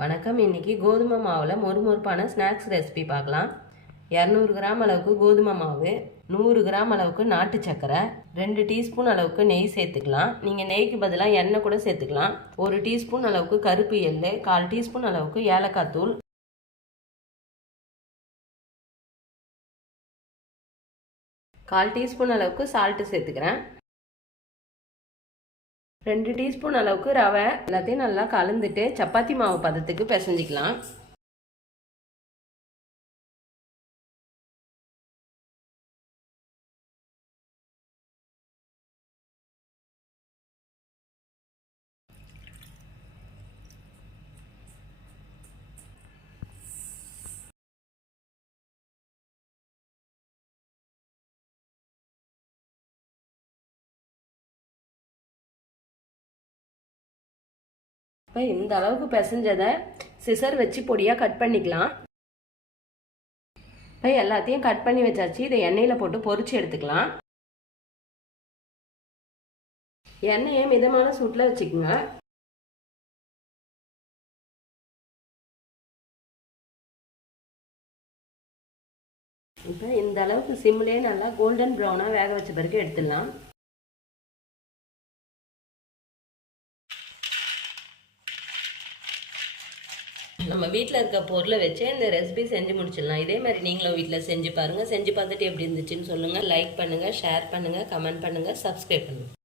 வணக்கம். இன்னைக்கு கோதுமை மாவில் மொறுமொறுப்பான ஸ்நாக்ஸ் ரெசிபி பார்க்கலாம். இரநூறு கிராம் அளவுக்கு கோதுமை மாவு நூறு கிராம் அளவுக்கு நாட்டு சர்க்கரை ரெண்டு டீஸ்பூன் அளவுக்கு நெய் சேர்த்துக்கலாம். நீங்கள் நெய்க்கு பதிலாக எண்ணெய் கூட சேர்த்துக்கலாம். ஒரு டீஸ்பூன் அளவுக்கு கருப்பு எள்ளு கால் டீஸ்பூன் அளவுக்கு ஏலக்காய் தூள். கால் டீஸ்பூன் அளவுக்கு சால்ட்டு சேர்த்துக்கிறேன். ரெண்டு டீஸ்பூன் அளவுக்கு ரவை எல்லாத்தையும் நல்லா கலந்துட்டு சப்பாத்தி மாவு பதத்துக்கு பிசைஞ்சிக்கலாம். இப்போ இந்த அளவுக்கு பிசைஞ்சதை சிசர் வச்சு பொடியாக கட் பண்ணிக்கலாம். இப்போ எல்லாத்தையும் கட் பண்ணி வச்சாச்சு. இதை எண்ணெயில் போட்டு பொரிச்சு எடுத்துக்கலாம். எண்ணெயை மிதமான சூட்டில் வச்சுக்கோங்க. இப்போ இந்த அளவுக்கு சிம்லேயே நல்லா கோல்டன் ப்ரௌனாக வேக வச்ச பிறகு எடுத்துடலாம். நம்ம வீட்டில் இருக்க பொருளை வச்சே இந்த ரெசிபி செஞ்சு முடிச்சிடலாம். இதே மாதிரி நீங்களும் வீட்டில் செஞ்சு பாருங்கள் செஞ்சு பார்த்துட்டு எப்படி இருந்துச்சுன்னு சொல்லுங்கள் லைக் பண்ணுங்கள் ஷேர் பண்ணுங்கள் கமெண்ட் பண்ணுங்கள் சப்ஸ்கிரைப் பண்ணுங்கள்